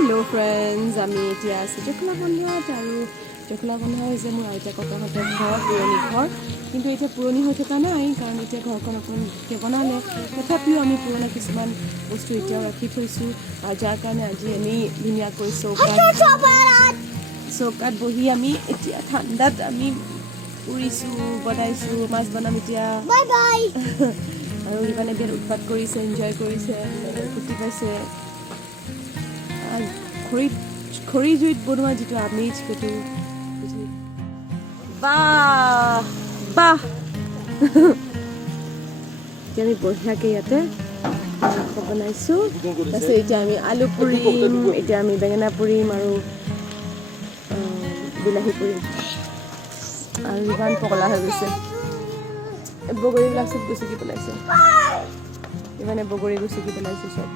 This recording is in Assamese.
হেল্ল' ফ্ৰেণ্ডছ, আমি এতিয়া আছোঁ জখলা বন্ধাত আৰু জখলা বন্ধা হৈছে মোৰ আইতা ককাহঁতৰ ঘৰ, পুৰণি ঘৰ। কিন্তু এতিয়া পুৰণি হৈ থকা নাই, কাৰণ এতিয়া ঘৰখন অকণমানকৈ বনালে। তথাপিও আমি পুৰণা কিছুমান বস্তু এতিয়াও ৰাখি থৈছোঁ, আৰু যাৰ কাৰণে আজি আমি ধুনীয়াকৈ চৌকাত বহি আমি এতিয়া ঠাণ্ডাত আমি উৰিছোঁ, বনাইছোঁ, মাছ বনাম এতিয়া। আৰু ইমানে বিৰাট উৎপাত কৰিছে, এনজয় কৰিছে, ফূৰ্তি পাইছে। খৰি জুইত বনোৱা যিটো আমেজ, সেইটো বাহ বাহ। এতিয়া আমি বঢ়িয়াকৈ ইয়াতে মাংস বনাইছোঁ। তাৰপিছত এতিয়া আমি আলু পুৰিম, এতিয়া আমি বেঙেনা পুৰিম আৰু বিলাহী পুৰিম। আৰু ইমান পগলা হৈ গৈছে, বগৰীবিলাক চব গছকি পেলাইছে, ইমানে বগৰী গছকি পেলাইছে চব।